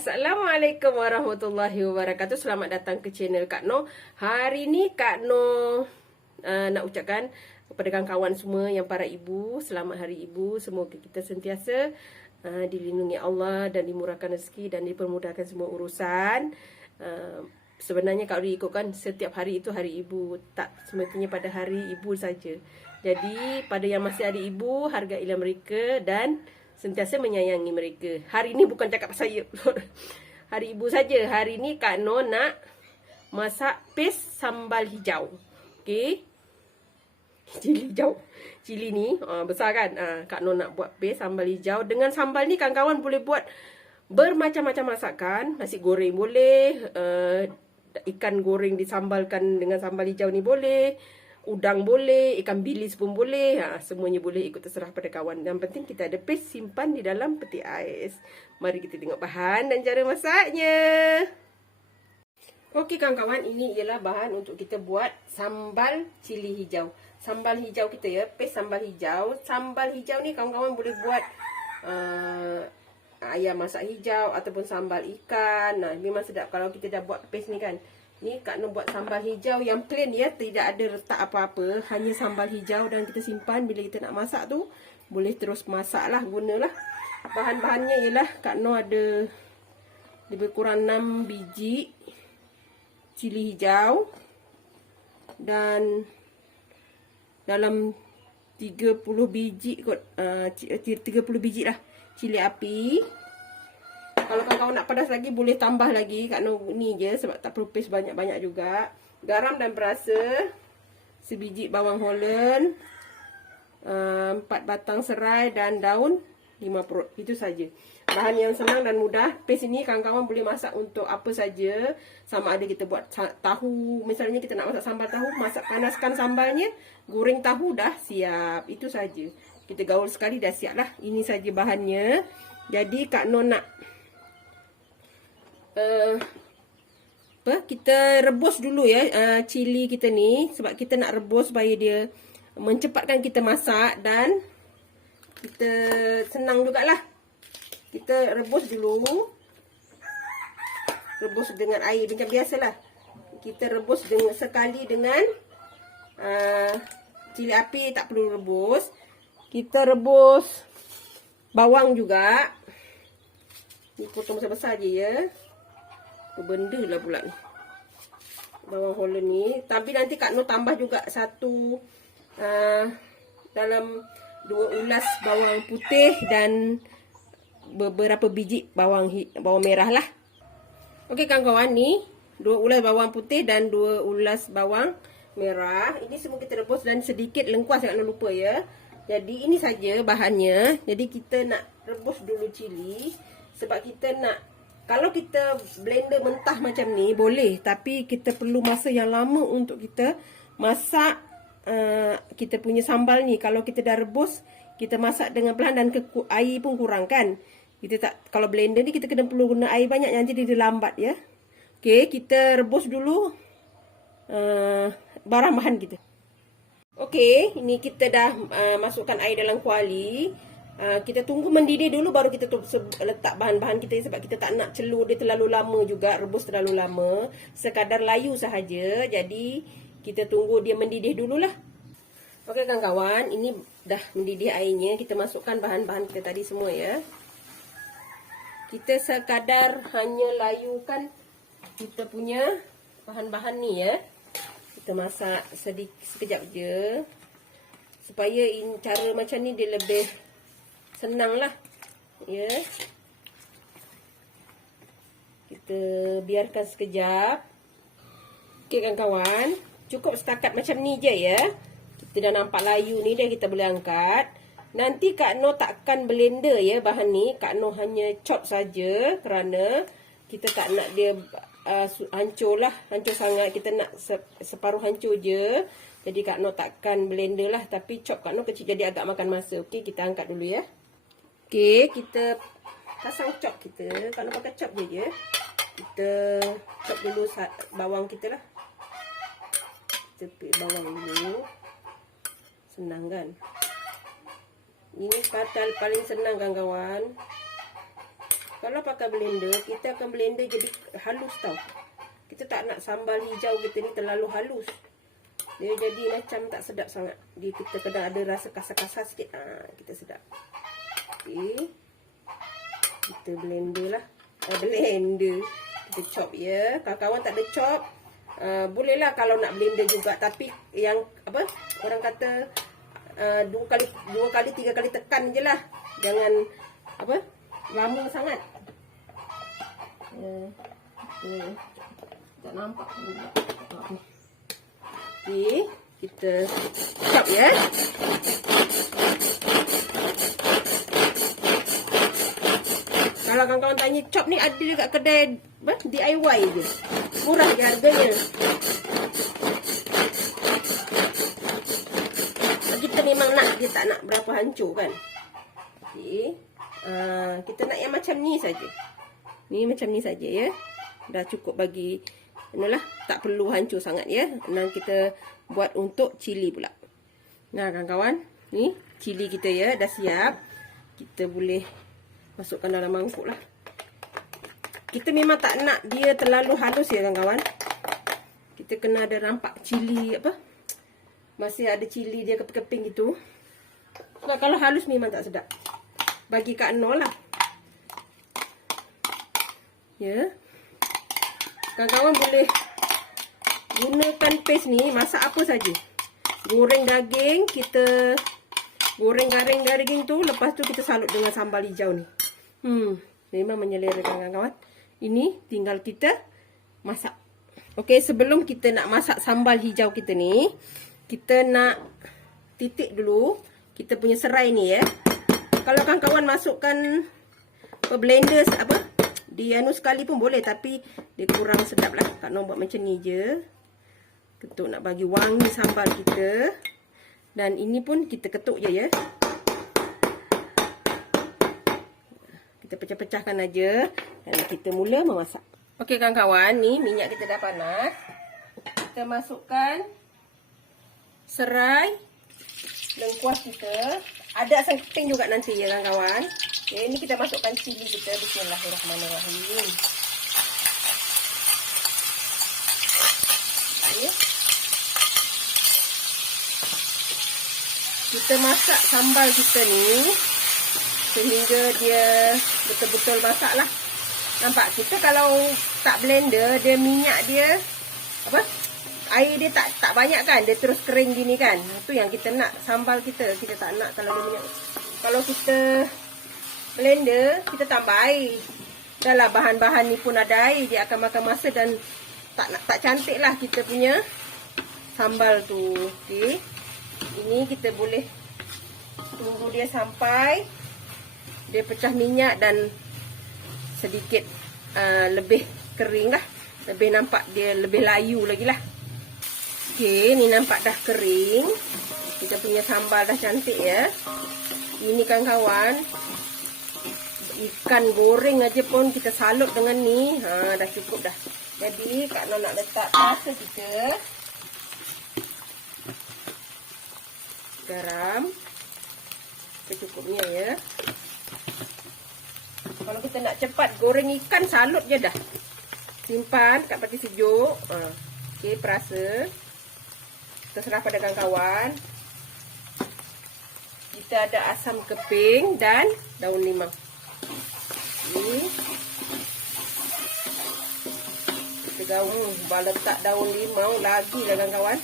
Assalamualaikum warahmatullahi wabarakatuh. Selamat datang ke channel Kak Noh. Hari ni Kak Noh nak ucapkan kepada kawan-kawan semua yang para ibu, selamat hari ibu. Semoga kita sentiasa dilindungi Allah dan dimurahkan rezeki dan dipermudahkan semua urusan. Sebenarnya kalau diikutkan setiap hari itu hari ibu, tak semestinya pada hari ibu saja. Jadi pada yang masih ada ibu, hargailah mereka dan sentiasa menyayangi mereka. Hari ni bukan cakap pasal hari ibu saja. Hari ni Kak Noh nak masak pes sambal hijau. Okey. Cili hijau. Cili ni besar kan? Kak Noh nak buat pes sambal hijau. Dengan sambal ni kawan-kawan boleh buat bermacam-macam masakan. Nasi goreng boleh, ikan goreng disambalkan dengan sambal hijau ni boleh, udang boleh, ikan bilis pun boleh. Semuanya boleh, ikut terserah pada kawan. Yang penting kita ada pes simpan di dalam peti ais. Mari kita tengok bahan dan cara masaknya. Okey kawan-kawan, ini ialah bahan untuk kita buat sambal cili hijau. Sambal hijau kita ya, pes sambal hijau. Sambal hijau ni kawan-kawan boleh buat ayam masak hijau ataupun sambal ikan. Memang sedap kalau kita dah buat pes ni kan. Ni Kak Noh buat sambal hijau yang plain ya, tidak ada letak apa-apa, hanya sambal hijau dan kita simpan bila kita nak masak tu boleh terus masak lah, gunalah. Bahan-bahannya ialah Kak Noh ada lebih kurang 6 biji cili hijau dan dalam 30 biji kot, 30 biji lah cili api. Kalau kawan-kawan nak pedas lagi boleh tambah lagi. Kak Noh ni je sebab tak perlu paste banyak-banyak juga. Garam dan perasa, sebiji bawang Holland, 4 batang serai dan daun 5 perut. Itu saja. Bahan yang senang dan mudah. Paste ini kawan-kawan boleh masak untuk apa saja. Sama ada kita buat tahu, misalnya kita nak masak sambal tahu, masak panaskan sambalnya, goreng tahu dah siap. Itu saja. Kita gaul sekali dah siap lah. Ini saja bahannya. Jadi Kak Noh nak kita rebus dulu ya cili kita ni, sebab kita nak rebus supaya dia mencepatkan kita masak dan kita senang jugalah. Kita rebus dulu, rebus dengan air macam biasalah. Kita rebus sekali dengan cili api, tak perlu rebus. Kita rebus bawang juga. Ni potong besar-besar je ya. Benda lah pula ni bawang Holland ni. Tapi nanti Kak Noh tambah juga satu dalam 2 ulas bawang putih dan beberapa biji bawang merah lah. Okey kawan-kawan, ni 2 ulas bawang putih dan 2 ulas bawang merah. Ini semua kita rebus dan sedikit lengkuas, jangan lupa ya. Jadi ini saja bahannya. Jadi kita nak rebus dulu cili sebab kita nak, kalau kita blender mentah macam ni boleh, tapi kita perlu masa yang lama untuk kita masak kita punya sambal ni. Kalau kita dah rebus, kita masak dengan perlahan dan air pun kurang kan. Kita tak, kalau blender ni kita kena perlu guna air banyak, nanti dia lambat ya. Okey, kita rebus dulu barang bahan kita. Okey, ini kita dah masukkan air dalam kuali. Kita tunggu mendidih dulu baru kita letak bahan-bahan kita, sebab kita tak nak celur dia terlalu lama juga, rebus terlalu lama, sekadar layu sahaja. Jadi kita tunggu dia mendidih dululah. Okey kawan-kawan, ini dah mendidih airnya. Kita masukkan bahan-bahan kita tadi semua ya. Kita sekadar hanya layukan kita punya bahan-bahan ni ya. Kita masak sekejap je supaya cara macam ni dia lebih senang lah ya. Kita biarkan sekejap. Okey kawan-kawan, cukup setakat macam ni je ya. Kita dah nampak layu ni, dah kita boleh angkat. Nanti Kak Noh takkan blender ya bahan ni. Kak Noh hanya chop saja kerana kita tak nak dia hancur lah, hancur sangat. Kita nak separuh hancur je. Jadi Kak Noh takkan blender lah, tapi chop Kak Noh kecil jadi agak makan masa. Okey, kita angkat dulu ya. Okey, kita pasang chop kita. Kalau pakai chop je. Kita chop dulu bawang kita lah. Kita pik bawang dulu. Senang kan? Ini patal paling senang kawan-kawan. Kalau pakai blender, kita akan blender jadi halus tau. Kita tak nak sambal hijau kita ni terlalu halus. Dia jadi macam tak sedap sangat. Dia kita kena ada rasa kasar-kasar sikit. Kita sedap. Okey. Kita blender lah. Blender. Kita chop ya. Kawan-kawan tak ada chop, bolehlah kalau nak blender juga. Tapi yang apa? Orang kata 2 kali 3 kali tekan je lah. Jangan apa? Lama sangat. Tak nampak. Okey, kita chop ya. Kalau kawan-kawan tanya, chop ni ada dekat kedai DIY je. Murah je harganya. Kita memang nak, dia tak nak berapa hancur kan. Okey. Kita nak yang macam ni saja. Ni macam ni saja ya. Dah cukup bagi inilah, tak perlu hancur sangat ya. Dan kita buat untuk cili pula. Nah, kawan-kawan, ni cili kita ya dah siap. Kita boleh masukkan dalam mangkuk lah. Kita memang tak nak dia terlalu halus ya kawan-kawan. Kita kena ada rampak cili apa? Masih ada cili dia keping-keping gitu. Sebab kalau halus memang tak sedap. Bagi Kak Noh lah. Ya. Kawan-kawan boleh gunakan paste ni masak apa saja. Goreng daging, kita goreng garing-garing tu, lepas tu kita salut dengan sambal hijau ni. Memang menyelera kawan-kawan. Ini tinggal kita masak. Okey, sebelum kita nak masak sambal hijau kita ni, kita nak titik dulu kita punya serai ni ya. Kalau kawan-kawan masukkan blender apa? Di anu sekali pun boleh, tapi dia kurang sedap lah. Kak Noh buat macam ni je. Ketuk nak bagi wangi sambal kita. Dan ini pun kita ketuk je ya. Kita pecah-pecahkan aja dan kita mula memasak. Okey kawan-kawan, ni minyak kita dah panas. Kita masukkan serai lengkuas kita. Ada asam keting juga nanti ya kawan-kawan. Okay, ini kita masukkan cili kita. Bismillahirrahmanirrahim. Okay. Kita masak sambal kita ni sehingga dia betul-betul masak lah. Nampak, kita kalau tak blender, dia minyak dia apa? Air dia tak banyak kan, dia terus kering gini kan. Itu yang kita nak sambal kita. Kita tak nak kalau dia minyak. Kalau kita blender, kita tambah air. Dah lah, bahan-bahan ni pun ada air, dia akan makan masa dan tak cantik lah kita punya sambal tu. Okey. Ini kita boleh tunggu dia sampai dia pecah minyak dan sedikit lebih kering lah. Lebih nampak dia lebih layu lagi lah. Okey, ni nampak dah kering. Kita punya sambal dah cantik ya. Ini kawan-kawan, ikan goreng aja pun kita salut dengan ni. Dah cukup dah. Jadi Kak Noh nak letak rasa kita. Garam secukupnya ya. Kalau kita nak cepat goreng ikan, salut je dah. Simpan kat peti sejuk. Okey, perasa. Terserah pada kawan-kawan. Kita ada asam keping dan daun limau. Ni. Kita gaung, letak daun limau lagi lah kawan-kawan.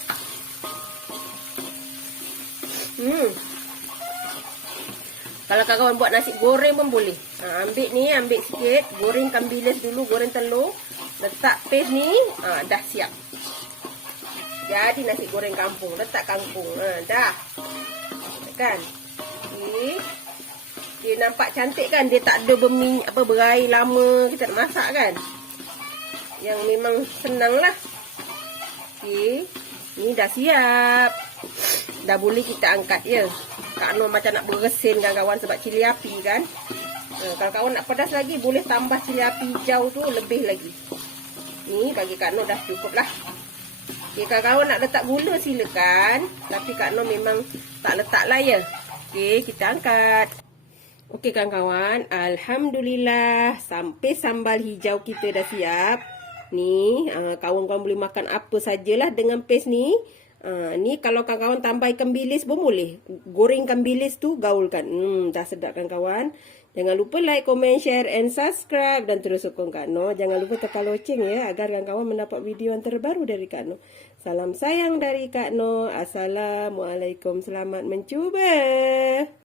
Kalau kawan-kawan buat nasi goreng pun boleh. Ambil ni, ambil sikit, gorengkan bilis dulu, goreng telur, letak paste ni, dah siap. Jadi nasi goreng kampung, letak kangkung. Dah. Kan? Okey. Dia nampak cantik kan? Dia tak ada berminyak apa berair lama kita nak masak kan? Yang memang senang lah. Okey. Ni dah siap. Dah boleh kita angkat ya. Kak Noh macam nak beresin kawan-kawan sebab cili api kan. Kalau kawan nak pedas lagi, boleh tambah cili api hijau tu lebih lagi. Ni bagi Kak Noh dah cukup lah. Okay, kawan-kawan nak letak gula silakan. Tapi Kak Noh memang tak letak lah ya. Okay, kita angkat. Okey kawan-kawan, alhamdulillah sampai sambal hijau kita dah siap. Ni, kawan-kawan boleh makan apa sajalah dengan paste ni. Ni kalau kawan-kawan tambah ikan bilis pun boleh. Goreng ikan bilis tu gaulkan. Dah sedap kan kawan. Jangan lupa like, comment, share and subscribe dan terus sokong Kak Noh. Jangan lupa tekan loceng ya agar kawan-kawan mendapat video yang terbaru dari Kak Noh. Salam sayang dari Kak Noh. Assalamualaikum. Selamat mencuba.